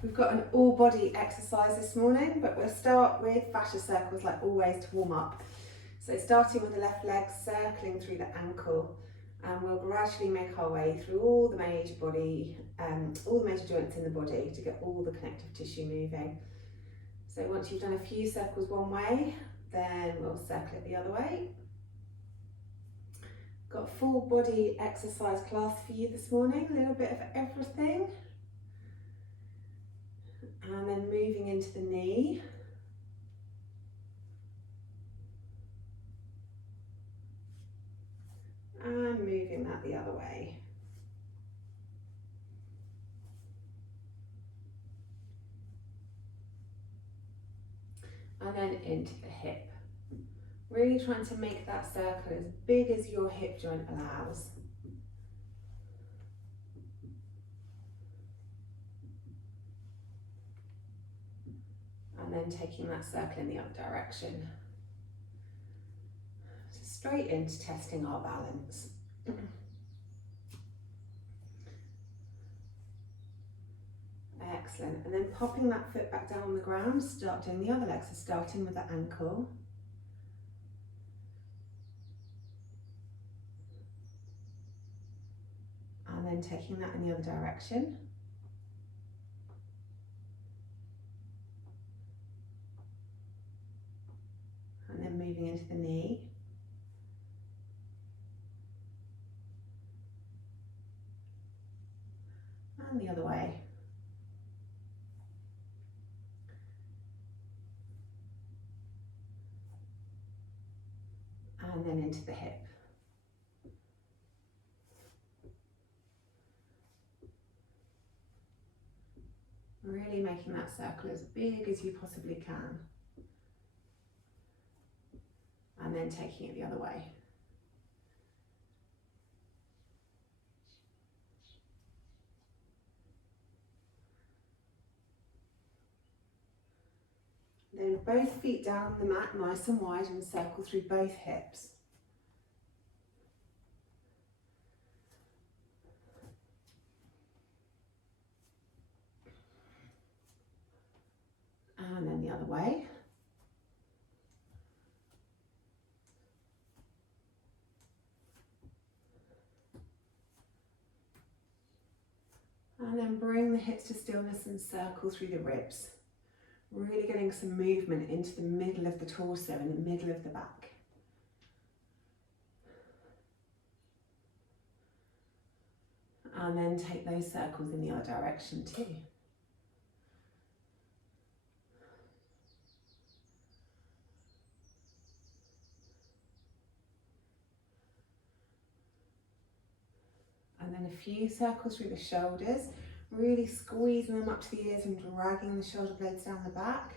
We've got an all body exercise this morning, but we'll start with fascia circles like always to warm up. So starting with the left leg, circling through the ankle, and we'll gradually make our way through all the major body, all the major joints in the body to get all the connective tissue moving. So once you've done a few circles one way, then we'll circle it the other way. Got a full body exercise class for you this morning, a little bit of everything. And then moving into the knee. And moving that the other way. And then into the hip. Really trying to make that circle as big as your hip joint allows. And then taking that circle in the other direction. So straight into testing our balance. Excellent. And then popping that foot back down on the ground, start doing the other leg. So starting with the ankle. And then taking that in the other direction. And then moving into the knee. And the other way. And then into the hip. Really making that circle as big as you possibly can. And then taking it the other way. Then both feet down on the mat, nice and wide, and circle through both hips. And then the other way. And then bring the hips to stillness and circle through the ribs. Really getting some movement into the middle of the torso and the middle of the back. And then take those circles in the other direction too. And then a few circles through the shoulders, really squeezing them up to the ears and dragging the shoulder blades down the back.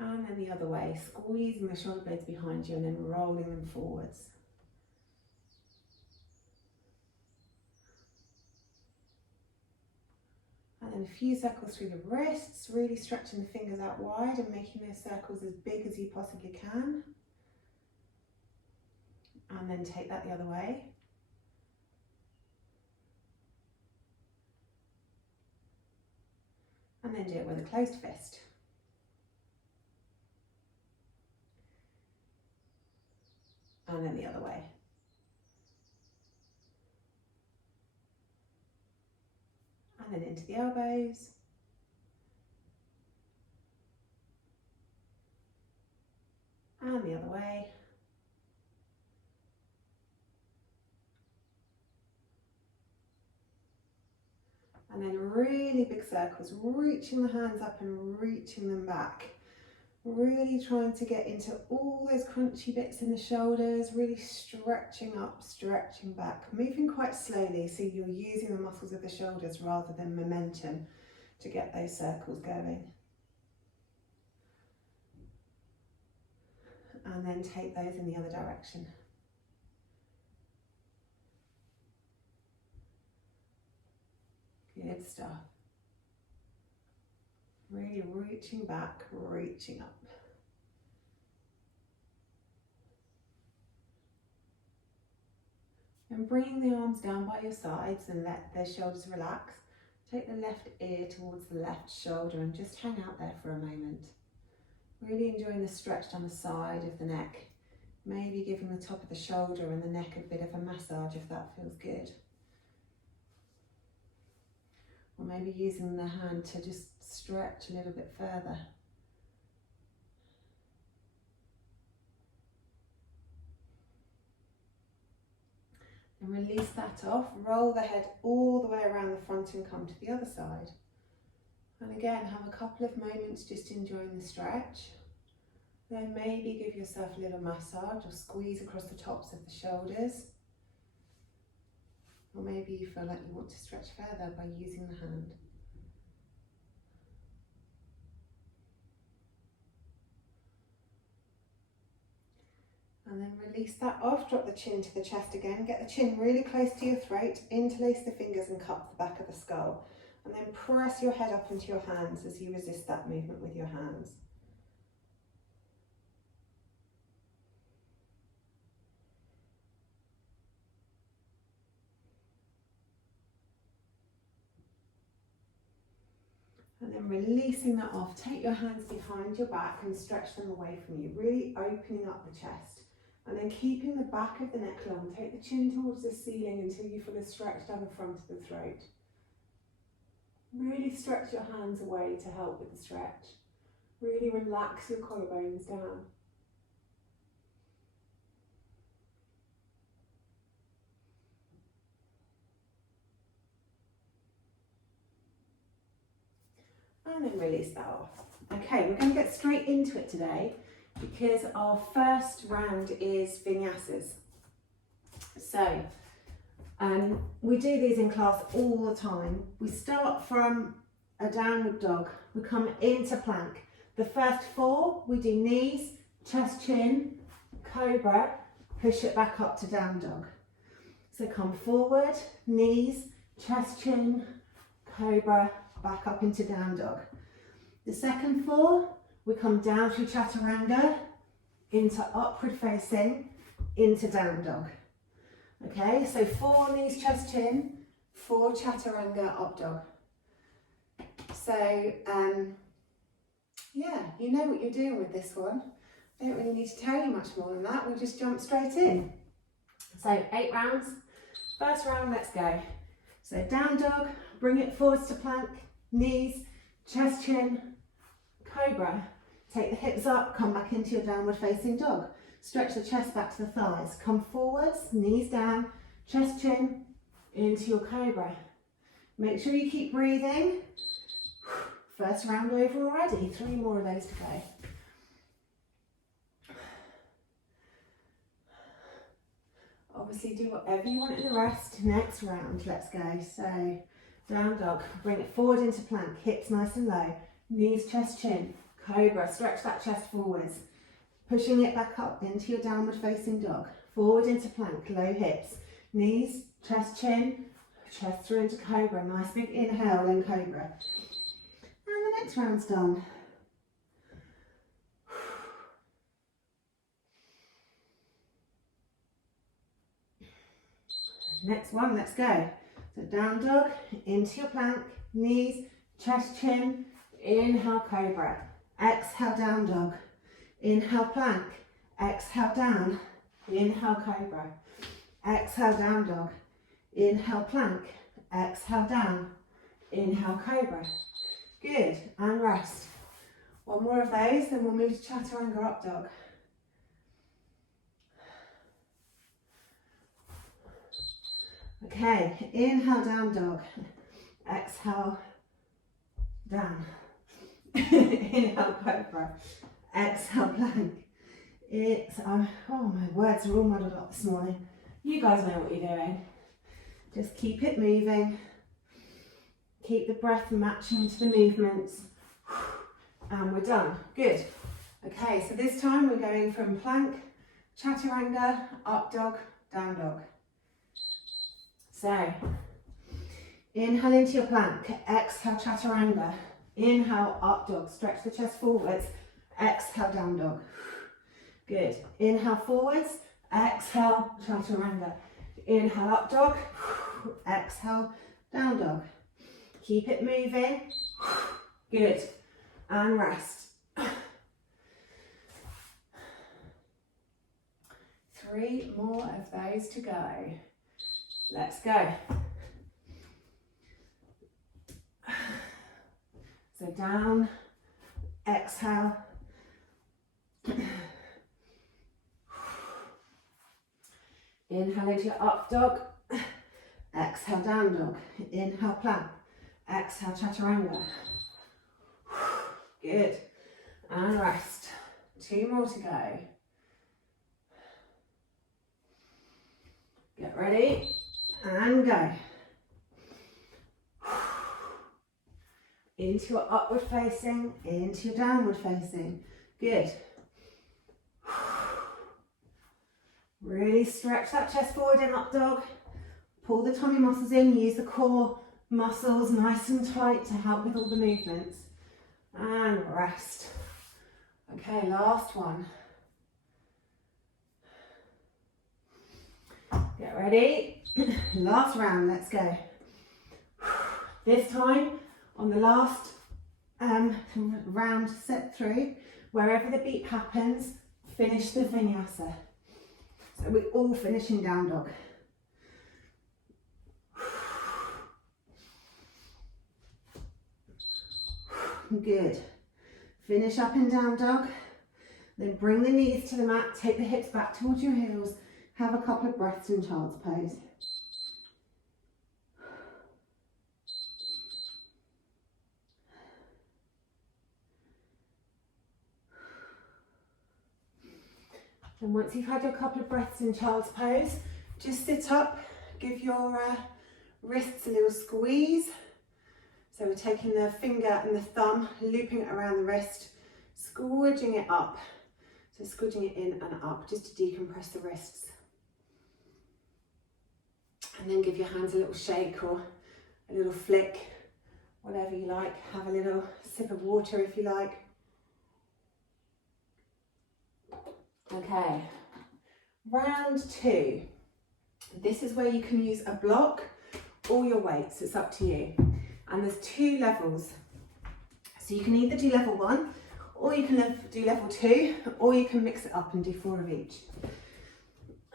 And then the other way, squeezing the shoulder blades behind you and then rolling them forwards. And then a few circles through the wrists, really stretching the fingers out wide and making those circles as big as you possibly can. And then take that the other way. And then do it with a closed fist. And then the other way. And then into the elbows. And the other way. And then really big circles, reaching the hands up and reaching them back. Really trying to get into all those crunchy bits in the shoulders, really stretching up, stretching back, moving quite slowly so you're using the muscles of the shoulders rather than momentum to get those circles going. And then take those in the other direction. Good stuff. Really reaching back, reaching up. And bringing the arms down by your sides and let the shoulders relax. Take the left ear towards the left shoulder and just hang out there for a moment. Really enjoying the stretch down the side of the neck. Maybe giving the top of the shoulder and the neck a bit of a massage if that feels good. Or maybe using the hand to just stretch a little bit further. And release that off, roll the head all the way around the front and come to the other side. And again, have a couple of moments just enjoying the stretch. Then maybe give yourself a little massage or squeeze across the tops of the shoulders. Or maybe you feel like you want to stretch further by using the hand. And then release that off, drop the chin to the chest again. Get the chin really close to your throat, interlace the fingers and cup the back of the skull. And then press your head up into your hands as you resist that movement with your hands. And then releasing that off, take your hands behind your back and stretch them away from you, really opening up the chest. And then keeping the back of the neck long, take the chin towards the ceiling until you feel a stretch down the front of the throat. Really stretch your hands away to help with the stretch. Really relax your collarbones down. And then release that off. Okay, we're going to get straight into it today because our first round is Vinyasas. So, we do these in class all the time. We start from a downward dog, we come into plank. The first 4, we do knees, chest, chin, cobra, push it back up to down dog. So come forward, knees, chest, chin, cobra, back up into down dog. The second 4, we come down through chaturanga, into upward facing, into down dog. Okay, so 4 knees, chest, chin, 4 chaturanga, up dog. So, yeah, you know what you're doing with this one. I don't really need to tell you much more than that, we'll just jump straight in. So 8 rounds, first round, let's go. So down dog, bring it forwards to plank, knees, chest, chin, cobra. Take the hips up, come back into your downward facing dog. Stretch the chest back to the thighs. Come forwards, knees down, chest, chin, into your cobra. Make sure you keep breathing. First round over already, 3 more of those to go. Obviously do whatever you want in the rest. Next round, let's go. So down dog, bring it forward into plank, hips nice and low, knees, chest, chin, cobra, stretch that chest forwards, pushing it back up into your downward facing dog, forward into plank, low hips, knees, chest, chin, chest through into cobra, nice big inhale in cobra. And the next round's done. Next one, let's go. So down dog, into your plank, knees, chest, chin, inhale cobra, exhale down dog, inhale plank, exhale down, inhale cobra, exhale down dog, inhale plank, exhale down, inhale cobra. Good, and rest. One more of those, then we'll move to chaturanga up dog. Okay, inhale down dog, exhale down, inhale cobra, exhale plank. It's, oh my words are all muddled up this morning. You guys know what you're doing. Just keep it moving, keep the breath matching to the movements, and we're done. Good. Okay, so this time we're going from plank, chaturanga, up dog, down dog. So, inhale into your plank, exhale chaturanga, inhale up dog, stretch the chest forwards, exhale down dog. Good. Inhale forwards, exhale chaturanga, Inhale, up dog. Exhale, down dog. Keep it moving. Good. And rest. 3 more of those to go. Let's go. So down, exhale. Inhale into your up dog. Exhale, down dog. Inhale, plank. Exhale, chaturanga. Good. And rest. 2 more to go. Get ready and go. Into your upward facing, into your downward facing. Good. Really stretch that chest forward in up dog. Pull the tummy muscles in, use the core muscles nice and tight to help with all the movements. And rest. Okay, last one. Get ready. Last round, let's go. This time, on the last round set through, wherever the beat happens, finish the vinyasa. So we're all finishing down dog. Good. Finish up in down dog. Then bring the knees to the mat, take the hips back towards your heels. Have a couple of breaths in child's pose. And once you've had your couple of breaths in child's pose, just sit up, give your wrists a little squeeze. So we're taking the finger and the thumb, looping it around the wrist, squidging it up. So squidging it in and up, just to decompress the wrists. And then give your hands a little shake or a little flick, whatever you like. Have a little sip of water if you like. Okay, round 2. This is where you can use a block or your weights, it's up to you. And there's 2 levels. So you can either do level 1, or you can do level 2, or you can mix it up and do 4 of each.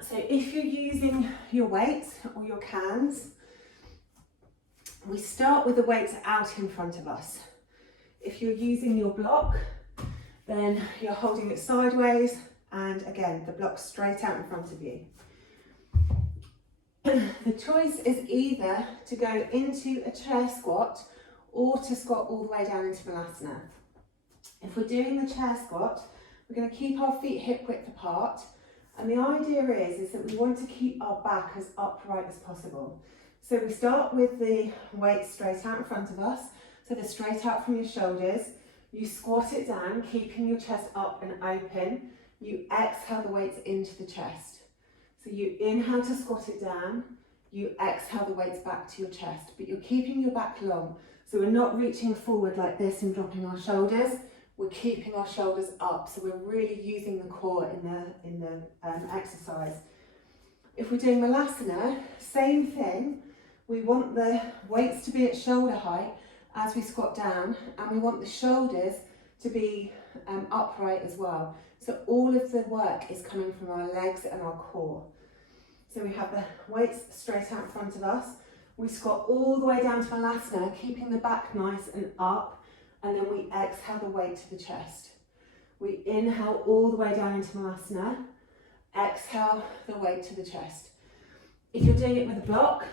So if you're using your weights or your cans, we start with the weights out in front of us. If you're using your block, then you're holding it sideways, and again, the block's straight out in front of you. The choice is either to go into a chair squat or to squat all the way down into malasana. If we're doing the chair squat, we're going to keep our feet hip width apart, and the idea is that we want to keep our back as upright as possible. So we start with the weights straight out in front of us, so they're straight out from your shoulders. You squat it down, keeping your chest up and open. You exhale the weights into the chest. So you inhale to squat it down, you exhale the weights back to your chest, but you're keeping your back long. So we're not reaching forward like this and dropping our shoulders, we're keeping our shoulders up. So we're really using the core in the exercise. If we're doing malasana, same thing. We want the weights to be at shoulder height as we squat down, and we want the shoulders to be upright as well. So all of the work is coming from our legs and our core. So we have the weights straight out in front of us. We squat all the way down to malasana, keeping the back nice and up, and then we exhale the weight to the chest. We inhale all the way down into malasana, exhale the weight to the chest. If you're doing it with a block,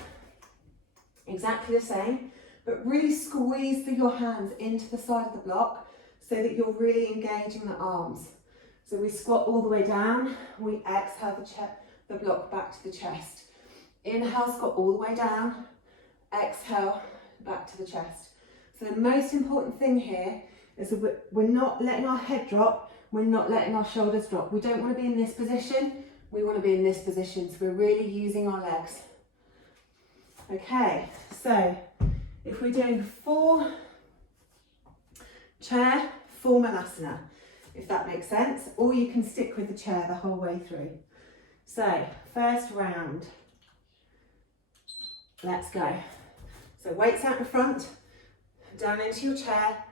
exactly the same, but really squeeze your hands into the side of the block so that you're really engaging the arms. So we squat all the way down, we exhale the block back to the chest. Inhale, squat all the way down, exhale, back to the chest. So the most important thing here is that we're not letting our head drop, we're not letting our shoulders drop. We don't want to be in this position, we want to be in this position. So we're really using our legs. Okay, so if we're doing 4 chair, 4 malasana, if that makes sense, or you can stick with the chair the whole way through. So, first round. Let's go. So weights out in front, down into your chair.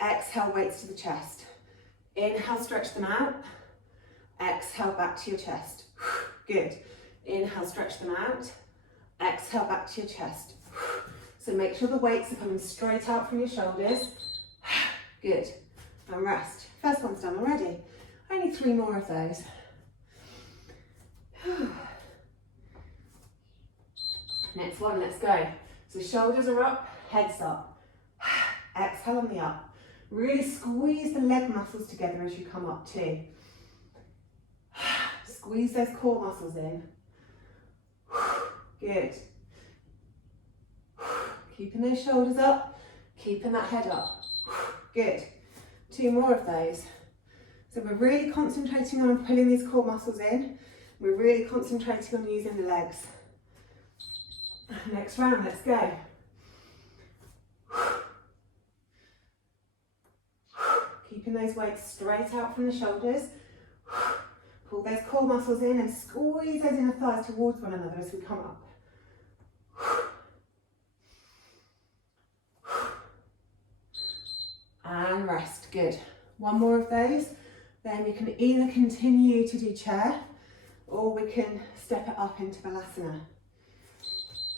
Exhale, weights to the chest. Inhale, stretch them out. Exhale, back to your chest. Good. Inhale, stretch them out. Exhale, back to your chest. So make sure the weights are coming straight out from your shoulders. Good. And rest. First one's done already. Only 3 more of those. Next one, let's go. So shoulders are up, head's up. Exhale on the up. Really squeeze the leg muscles together as you come up too. Squeeze those core muscles in. Good. Keeping those shoulders up, keeping that head up. Good. 2 more of those. So we're really concentrating on pulling these core muscles in. We're really concentrating on using the legs. Next round, let's go. Keeping those weights straight out from the shoulders. Pull those core muscles in and squeeze those inner thighs towards one another as we come up. And rest, good. 1 more of those. Then you can either continue to do chair or we can step it up into malasana.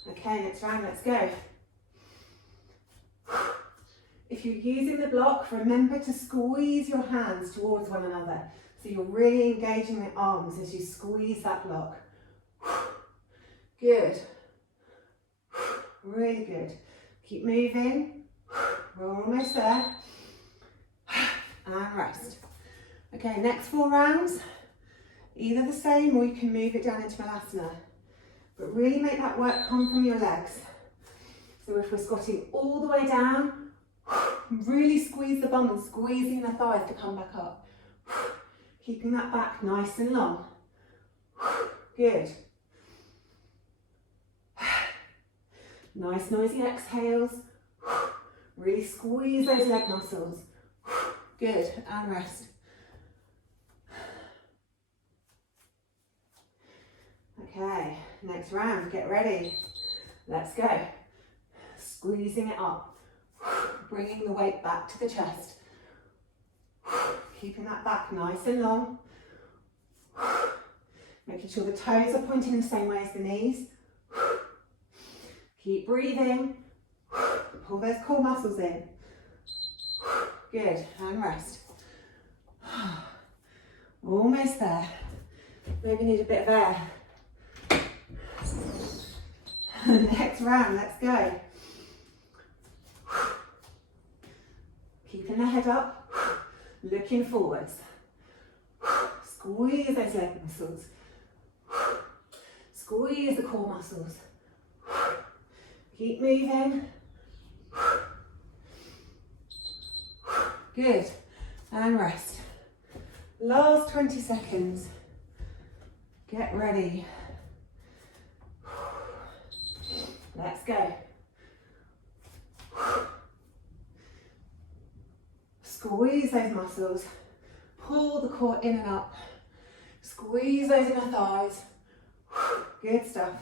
Okay, next round, let's go. If you're using the block, remember to squeeze your hands towards one another. So you're really engaging the arms as you squeeze that block. Good. Really good. Keep moving. We're almost there. And rest. Okay, next 4 rounds. Either the same or you can move it down into malasana. But really make that work come from your legs. So if we're squatting all the way down, really squeeze the bum and squeezing the thighs to come back up. Keeping that back nice and long. Good. Nice noisy exhales. Really squeeze those leg muscles. Good, and rest. Okay, next round, get ready. Let's go. Squeezing it up. Bringing the weight back to the chest. Keeping that back nice and long. Making sure the toes are pointing the same way as the knees. Keep breathing. Pull those core muscles in. Good, and rest. Almost there. Maybe need a bit of air. Next round, let's go. Keeping the head up, looking forwards. Squeeze those leg muscles. Squeeze the core muscles. Keep moving. Good, and rest. Last 20 seconds. Get ready. Let's go. Squeeze those muscles. Pull the core in and up. Squeeze those inner thighs. Good stuff.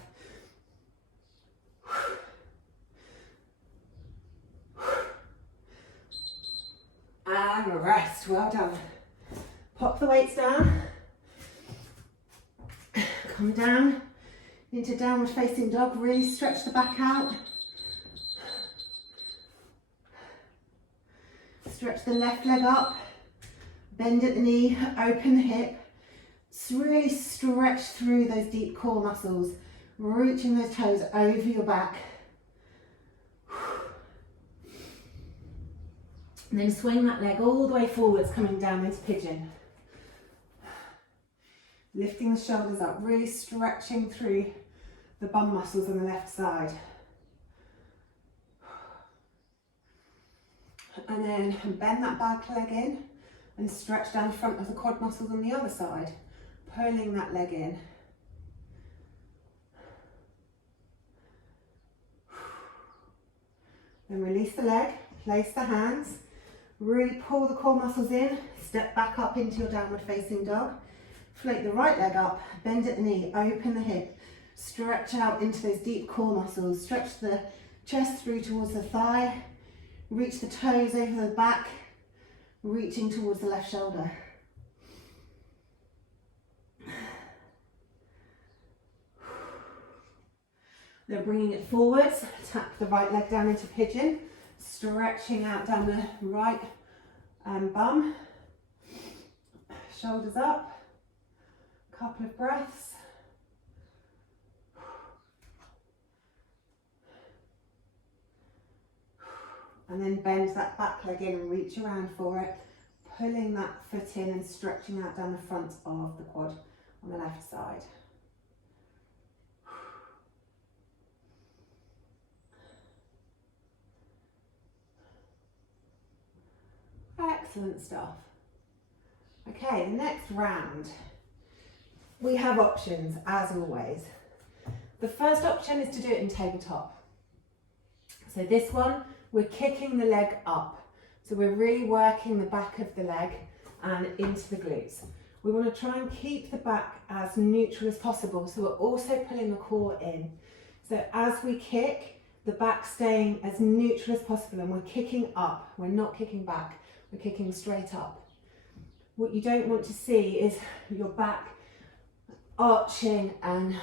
And rest. Well done. Pop the weights down. Come down into downward facing dog. Really stretch the back out. Stretch the left leg up. Bend at the knee, open the hip. Really stretch through those deep core muscles. Reaching those toes over your back. And then swing that leg all the way forwards, coming down into pigeon. Lifting the shoulders up, really stretching through the bum muscles on the left side. And then bend that back leg in and stretch down front of the quad muscles on the other side, pulling that leg in. Then release the leg, place the hands, really pull the core muscles in, step back up into your downward facing dog. Float the right leg up, bend at the knee, open the hip. Stretch out into those deep core muscles. Stretch the chest through towards the thigh. Reach the toes over the back, reaching towards the left shoulder. Then bringing it forwards, tap the right leg down into pigeon, stretching out down the right bum. Shoulders up, couple of breaths. And then bend that back leg in and reach around for it, pulling that foot in and stretching out down the front of the quad on the left side. Excellent stuff. Okay, the next round, we have options as always. The first option is to do it in tabletop. So this one, we're kicking the leg up. So we're really working the back of the leg and into the glutes. We want to try and keep the back as neutral as possible. So we're also pulling the core in. So as we kick, the back staying as neutral as possible, and we're kicking up. We're not kicking back, we're kicking straight up. What you don't want to see is your back arching and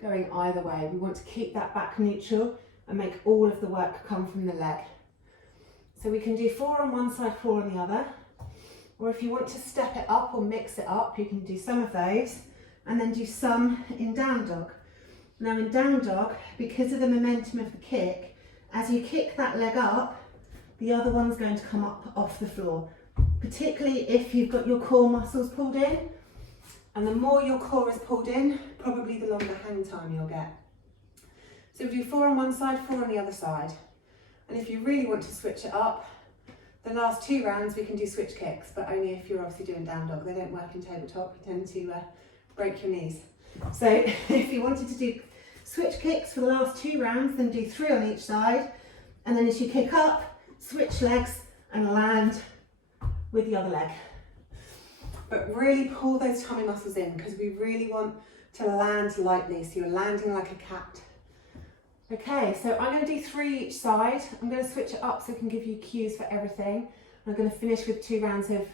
going either way. We want to keep that back neutral and make all of the work come from the leg. So we can do 4 on one side, 4 on the other. Or if you want to step it up or mix it up, you can do some of those and then do some in down dog. Now in down dog, because of the momentum of the kick, as you kick that leg up, the other one's going to come up off the floor, particularly if you've got your core muscles pulled in. And the more your core is pulled in, probably the longer hang time you'll get. So we do 4 on one side, 4 on the other side. And if you really want to switch it up, the last 2 rounds we can do switch kicks, but only if you're obviously doing down dog. They don't work in tabletop, you tend to break your knees. So if you wanted to do switch kicks for the last 2 rounds, then do 3 on each side. And then as you kick up, switch legs and land with the other leg. But really pull those tummy muscles in, because we really want to land lightly, so you're landing like a cat. Okay, so I'm going to do 3 each side. I'm going to switch it up so I can give you cues for everything. I'm going to finish with 2 rounds of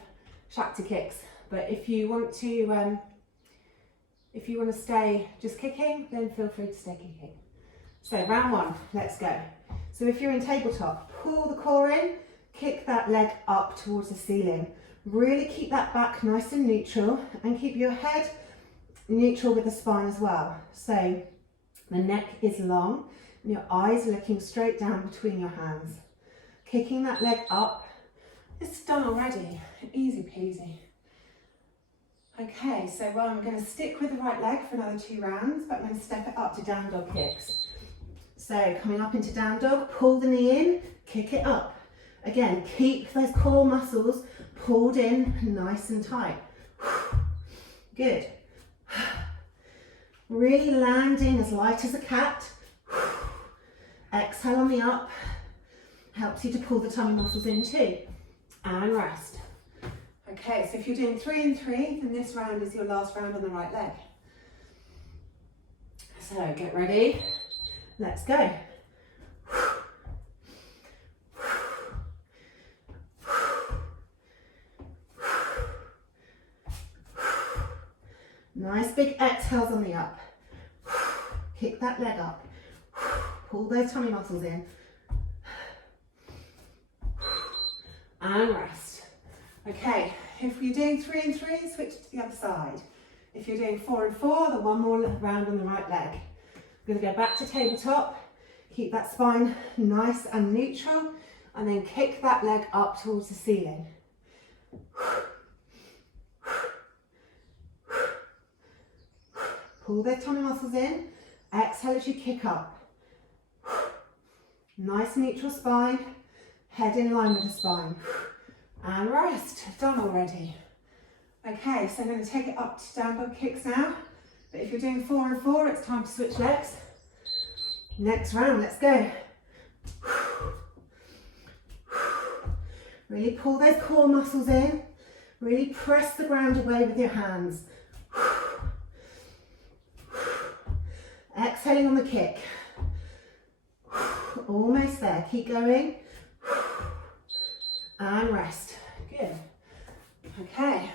Shakti kicks. But if you want to stay just kicking, then feel free to stay kicking. So round 1, let's go. So if you're in tabletop, pull the core in, kick that leg up towards the ceiling. Really keep that back nice and neutral, and keep your head neutral with the spine as well. So the neck is long and your eyes looking straight down between your hands. Kicking that leg up. It's done already, easy peasy. Okay, so I'm going to stick with the right leg for another 2 rounds, but I'm going to step it up to down dog kicks. So coming up into down dog, pull the knee in, kick it up. Again, keep those core muscles pulled in nice and tight. Good. Really landing as light as a cat. Exhale on the up. Helps you to pull the tummy muscles in too. And rest. Okay, so if you're doing 3 and 3, then this round is your last round on the right leg. So get ready. Let's go. Nice big exhales on the up. Kick that leg up. Pull those tummy muscles in. And rest. Okay, if you're doing 3 and 3, switch to the other side. If you're doing 4 and 4, then 1 more round on the right leg. I'm going to go back to tabletop. Keep that spine nice and neutral, and then kick that leg up towards the ceiling. Pull those tummy muscles in. Exhale as you kick up. Nice neutral spine. Head in line with the spine. And rest. Done already. Okay, so I'm going to take it up to down dog kicks now. But if you're doing 4 and 4, it's time to switch legs. Next round, let's go. Really pull those core muscles in. Really press the ground away with your hands. exhaling on the kick. Almost there, keep going. And rest, good. Okay.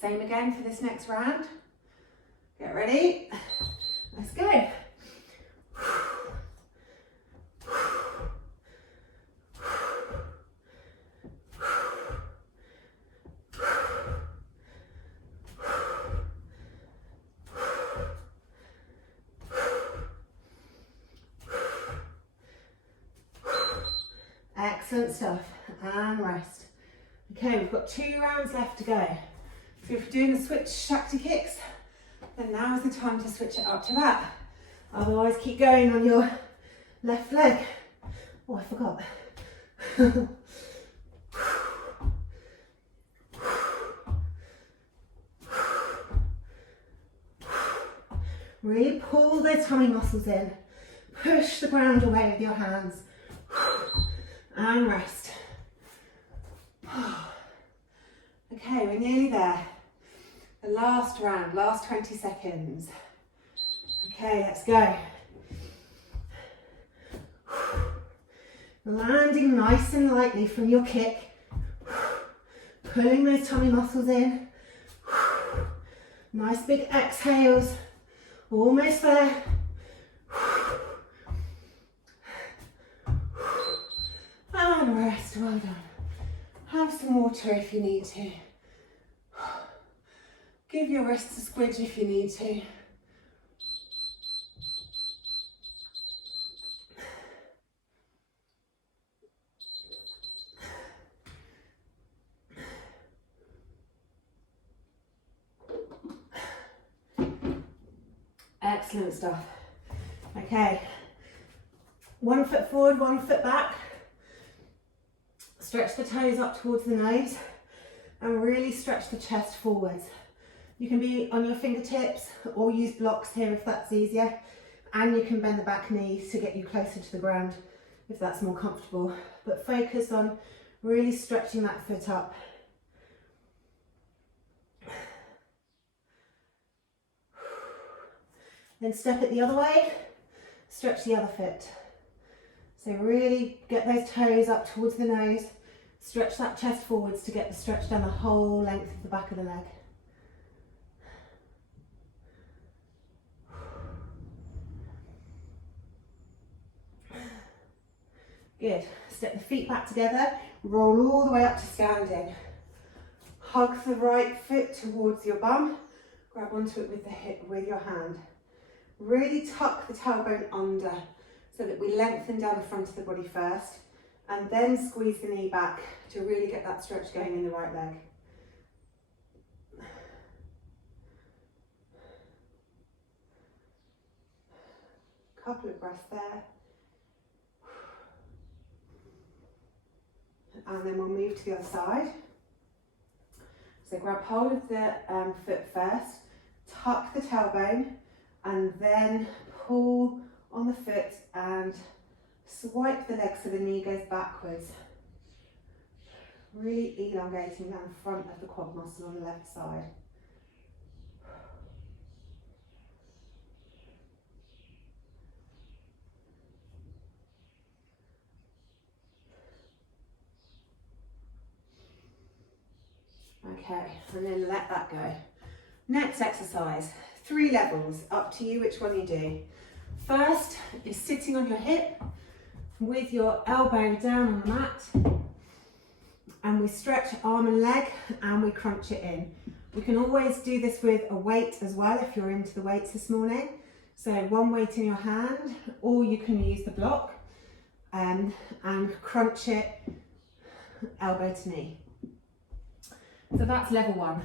Same again for this next round. Get ready, let's go. Excellent stuff, and rest. Okay, we've got 2 rounds left to go. So if you're doing the switch Shakti kicks, then now is the time to switch it up to that. Otherwise, keep going on your left leg. Oh, I forgot. Really pull those tummy muscles in. Push the ground away with your hands. And rest. Okay, we're nearly there. The last round, last 20 seconds. Okay, let's go. Landing nice and lightly from your kick. Pulling those tummy muscles in. Nice big exhales. Almost there. And rest, well done. Have some water if you need to. Give your wrists a squidge if you need to. Excellent stuff. Okay, 1 foot forward, 1 foot back. Stretch the toes up towards the nose and really stretch the chest forwards. You can be on your fingertips or use blocks here if that's easier, and you can bend the back knee to get you closer to the ground if that's more comfortable, but focus on really stretching that foot up. Then step it the other way, stretch the other foot. So really get those toes up towards the nose, stretch that chest forwards to get the stretch down the whole length of the back of the leg. Good. Step the feet back together, roll all the way up to standing. Hug the right foot towards your bum, grab onto it with the hip with your hand. Really tuck the tailbone under so that we lengthen down the front of the body first, and then squeeze the knee back to really get that stretch going in the right leg. Couple of breaths there. And then we'll move to the other side. So grab hold of the foot first, tuck the tailbone, and then pull on the foot and swipe the leg so the knee goes backwards. Really elongating down the front of the quad muscle on the left side. Okay, and then let that go. Next exercise, 3 levels, up to you which one you do. First is sitting on your hip with your elbow down on the mat, and we stretch arm and leg and we crunch it in. We can always do this with a weight as well if you're into the weights this morning. So 1 weight in your hand, or you can use the block and crunch it elbow to knee. So that's level 1.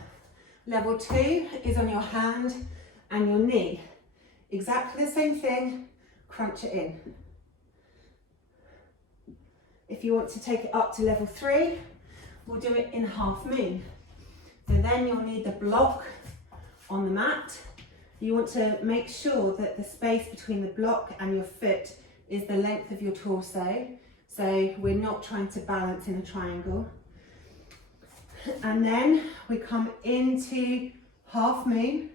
Level 2 is on your hand and your knee. Exactly the same thing, crunch it in. If you want to take it up to level 3, we'll do it in half moon. So then you'll need the block on the mat. You want to make sure that the space between the block and your foot is the length of your torso. So we're not trying to balance in a triangle. And then we come into half moon,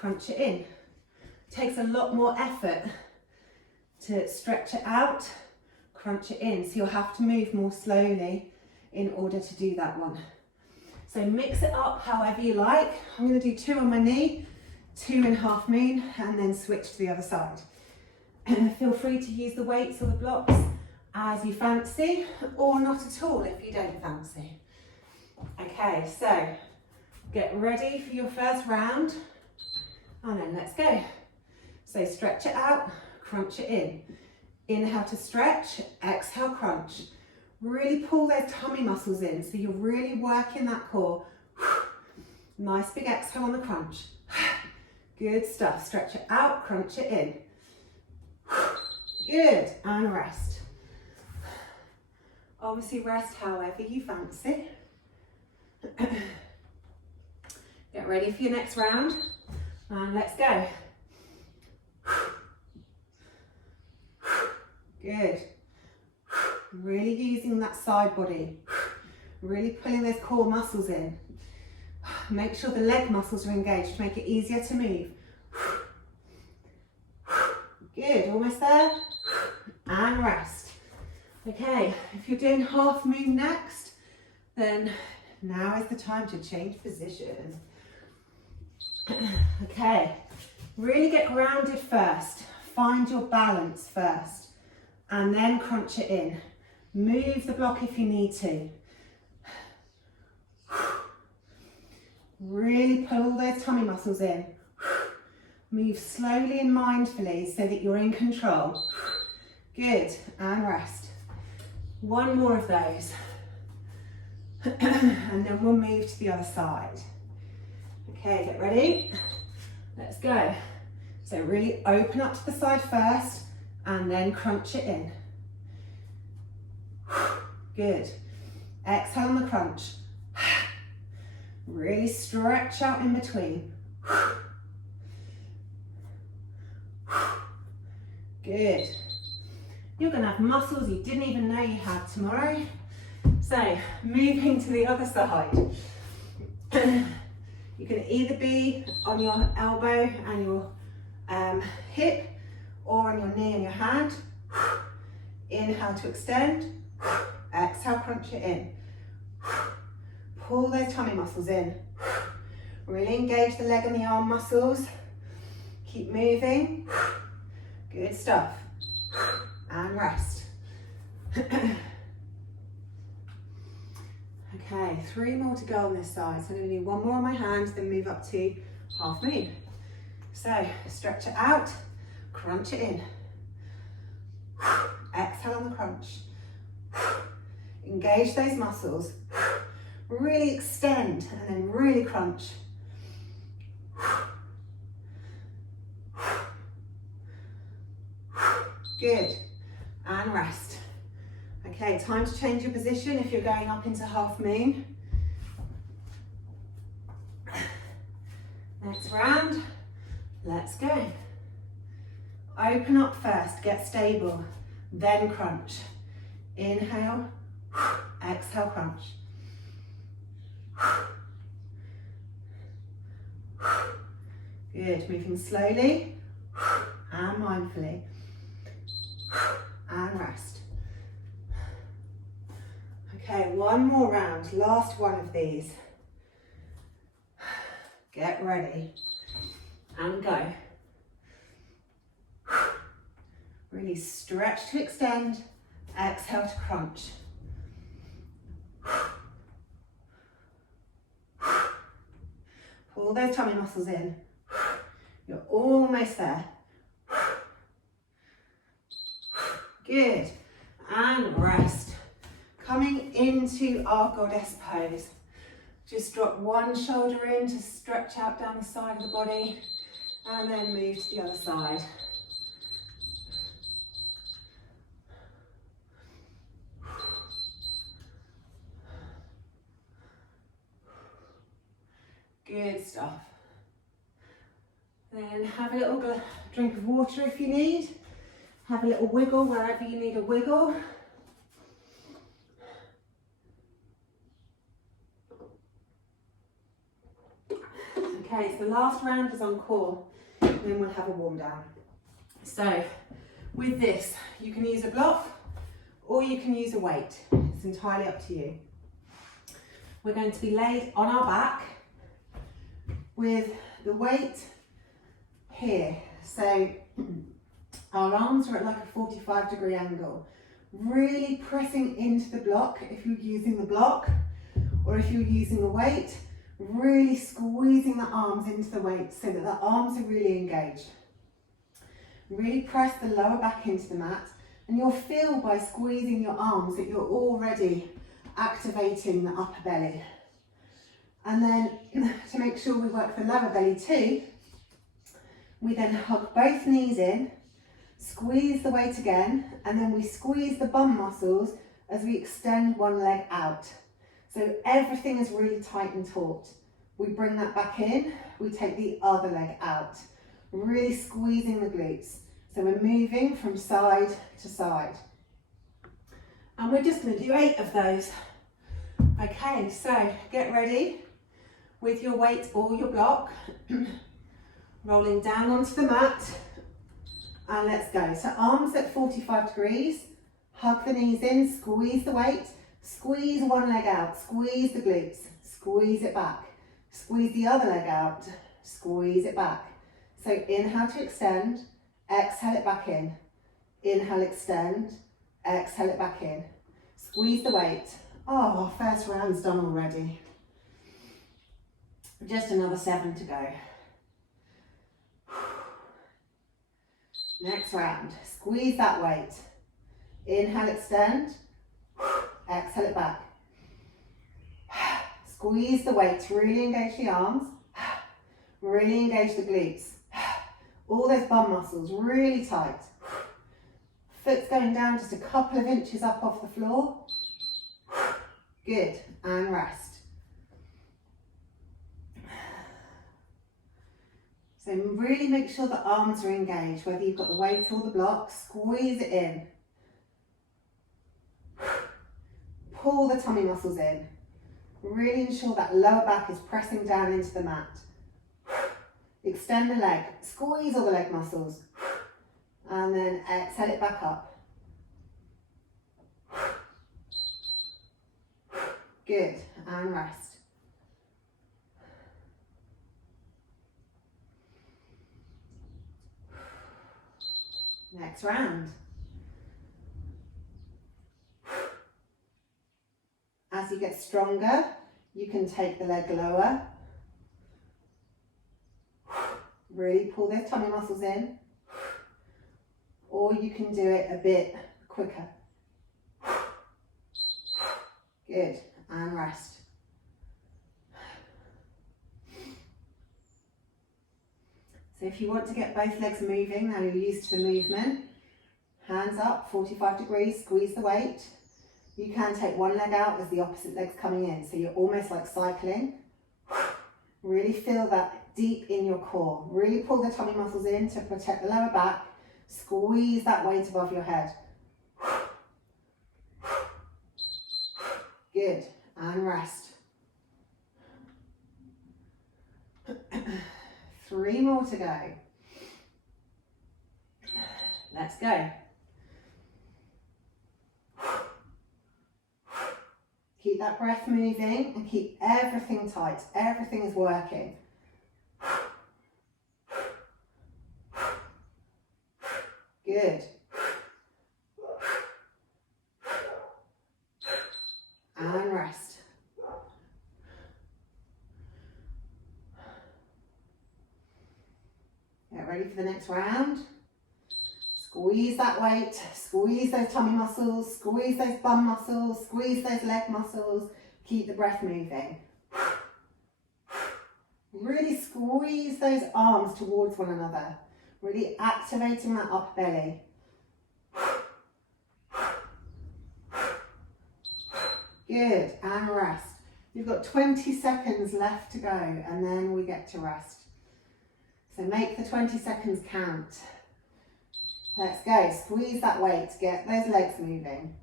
crunch it in. Takes a lot more effort to stretch it out, crunch it in, so you'll have to move more slowly in order to do that one. So mix it up however you like. I'm going to do 2 on my knee, 2 in half moon, and then switch to the other side. And feel free to use the weights or the blocks as you fancy, or not at all if you don't fancy. Okay, so get ready for your first round, and then let's go. So stretch it out, crunch it in. Inhale to stretch, exhale crunch. Really pull those tummy muscles in, so you're really working that core. Nice big exhale on the crunch. Good stuff. Stretch it out, crunch it in. Good, and rest. Obviously rest however you fancy. Get ready for your next round, and let's go. Good. Really using that side body. Really pulling those core muscles in. Make sure the leg muscles are engaged to make it easier to move. Good, almost there. And rest. Okay, if you're doing half moon next, then now is the time to change position. Okay, really get grounded first. Find your balance first, and then crunch it in. Move the block if you need to. Really pull all those tummy muscles in. Move slowly and mindfully so that you're in control. Good, and rest. 1 more of those. And then we'll move to the other side. Okay, get ready. Let's go. So really open up to the side first, and then crunch it in. Good. Exhale on the crunch. Really stretch out in between. Good. You're going to have muscles you didn't even know you had tomorrow. So, moving to the other side. You can either be on your elbow and your hip, or on your knee and your hand. Inhale to extend. Exhale, crunch it in. Pull those tummy muscles in. Really engage the leg and the arm muscles. Keep moving. Good stuff. And rest. Okay, 3 more to go on this side. So I'm going to do 1 more on my hand, then move up to half moon. So stretch it out, crunch it in. Exhale on the crunch. Engage those muscles. Really extend, and then really crunch. Good, and rest. Okay, time to change your position if you're going up into half moon. Next round, let's go. Open up first, get stable, then crunch. Inhale, exhale, crunch. Good, moving slowly and mindfully. And rest. Okay, 1 more round, last one of these. Get ready and go. Really stretch to extend, exhale to crunch. Pull those tummy muscles in. You're almost there. Good, and rest. Coming into our goddess pose. Just drop one shoulder in to stretch out down the side of the body, and then move to the other side. Good stuff. Then have a little drink of water if you need. Have a little wiggle wherever you need a wiggle. Okay, so the last round is on core, and then we'll have a warm down. So with this, you can use a block or you can use a weight. It's entirely up to you. We're going to be laid on our back with the weight here. So our arms are at like a 45-degree angle. Really pressing into the block if you're using the block, or if you're using a weight, really squeezing the arms into the weight so that the arms are really engaged. Really press the lower back into the mat, and you'll feel by squeezing your arms that you're already activating the upper belly. And then to make sure we work the lower belly too, we then hug both knees in, squeeze the weight again, and then we squeeze the bum muscles as we extend one leg out. So everything is really tight and taut. We bring that back in, we take the other leg out, really squeezing the glutes. So we're moving from side to side. And we're just going to do 8 of those. Okay, so get ready with your weight or your block. Rolling down onto the mat. And let's go. So arms at 45 degrees, hug the knees in, squeeze the weight, squeeze one leg out, squeeze the glutes, squeeze it back, squeeze the other leg out, squeeze it back. So inhale to extend, exhale it back in, inhale, extend, exhale it back in, squeeze the weight. Oh, our first round's done already. Just another 7 to go. Next round, squeeze that weight. Inhale, extend, exhale it back. Squeeze the weight, really engage the arms, really engage the glutes. All those bum muscles really tight. Foot's going down just a couple of inches up off the floor. Good, and rest. So really make sure the arms are engaged, whether you've got the weight or the block, squeeze it in. Pull the tummy muscles in. Really ensure that lower back is pressing down into the mat. Extend the leg, squeeze all the leg muscles, and then exhale it back up. Good, and rest. Next round. As you get stronger, you can take the leg lower. Really pull those tummy muscles in. Or you can do it a bit quicker. Good, and rest. So if you want to get both legs moving, now you're used to the movement, hands up, 45 degrees, squeeze the weight. You can take one leg out as the opposite leg's coming in, so you're almost like cycling. Really feel that deep in your core. Really pull the tummy muscles in to protect the lower back. Squeeze that weight above your head. Good, and rest. 3 more to go. Let's go. Keep that breath moving and keep everything tight. Everything is working. Good. And rest. Get ready for the next round. Squeeze that weight, squeeze those tummy muscles, squeeze those bum muscles, squeeze those leg muscles. Keep the breath moving. Really squeeze those arms towards one another. Really activating that upper belly. Good, and rest. You've got 20 seconds left to go, and then we get to rest. So make the 20 seconds count. Let's go, squeeze that weight, get those legs moving.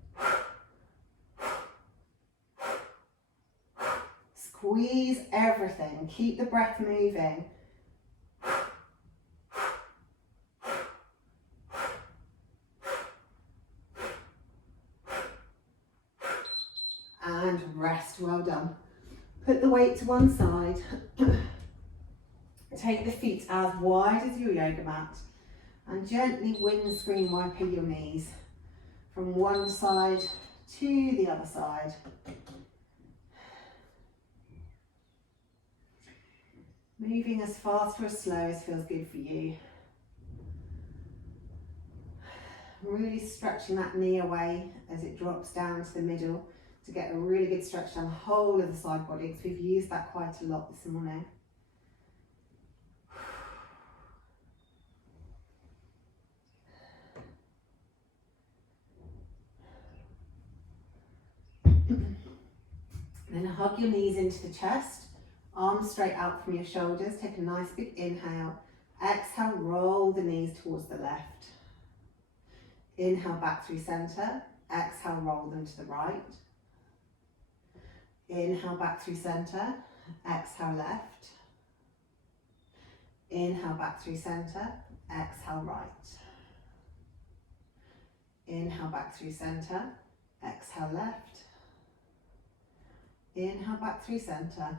Squeeze everything. Keep the breath moving. And rest. Well done. Put the weight to one side. Take the feet as wide as your yoga mat and gently windscreen wipe your knees from one side to the other side. Moving as fast or as slow as feels good for you. Really stretching that knee away as it drops down to the middle to get a really good stretch down the whole of the side body, because we've used that quite a lot this morning. Then hug your knees into the chest, arms straight out from your shoulders. Take a nice big inhale. Exhale, roll the knees towards the left. Inhale back through center. Exhale, roll them to the right. Inhale back through center. Exhale, left. Inhale back through center. Exhale, right. Inhale back through center. Exhale, left. Inhale back through center,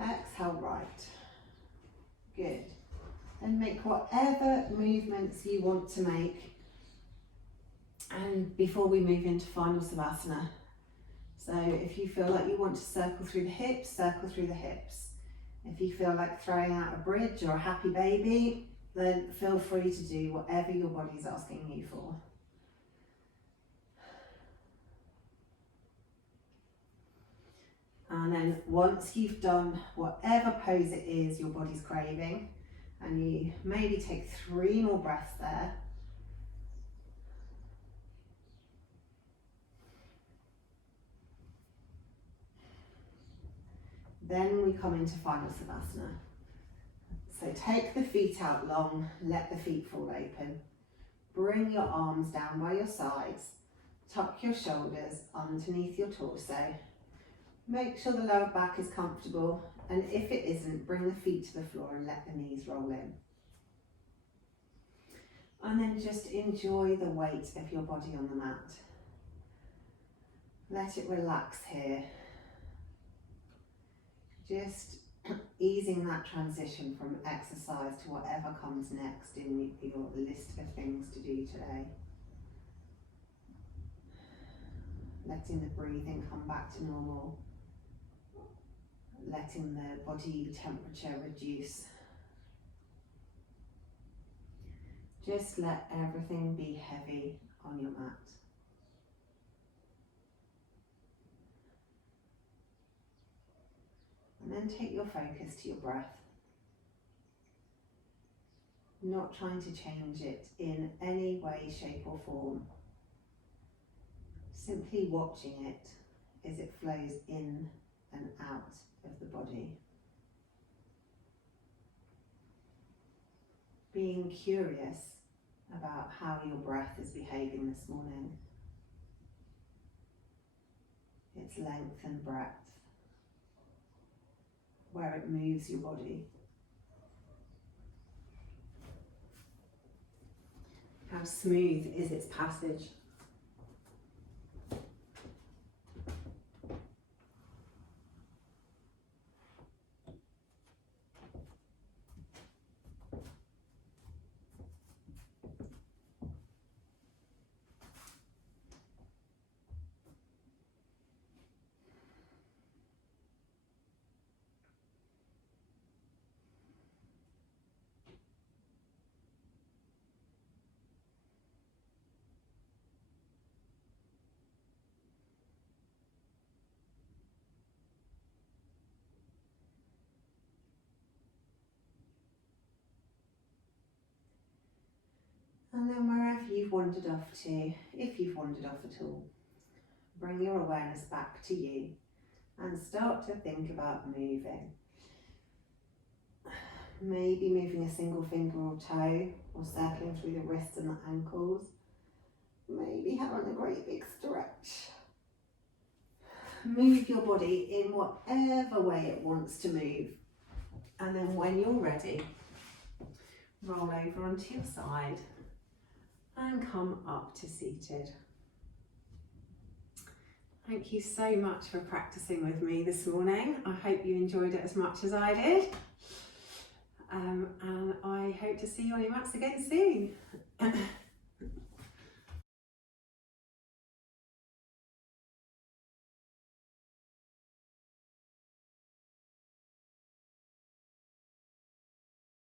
exhale right. Good. Then make whatever movements you want to make. And before we move into final savasana, so if you feel like you want to circle through the hips, circle through the hips. If you feel like throwing out a bridge or a happy baby, then feel free to do whatever your body's asking you for. And then once you've done whatever pose it is your body's craving, and you maybe take 3 more breaths there. Then we come into final savasana. So take the feet out long, let the feet fall open. Bring your arms down by your sides, tuck your shoulders underneath your torso. Make sure the lower back is comfortable, and if it isn't, bring the feet to the floor and let the knees roll in. And then just enjoy the weight of your body on the mat. Let it relax here. Just easing that transition from exercise to whatever comes next in your list of things to do today. Letting the breathing come back to normal. Letting the body temperature reduce. Just let everything be heavy on your mat. And then take your focus to your breath. Not trying to change it in any way, shape or form. Simply watching it as it flows in and out of the body. Being curious about how your breath is behaving this morning. Its length and breadth. Where it moves your body. How smooth is its passage? And then wherever you've wandered off to, if you've wandered off at all, bring your awareness back to you and start to think about moving. Maybe moving a single finger or toe, or circling through the wrists and the ankles. Maybe having a great big stretch. move your body in whatever way it wants to move. And then when you're ready, roll over onto your side and come up to seated. Thank you so much for practicing with me this morning. I hope you enjoyed it as much as I did. And I hope to see you on your mats again soon.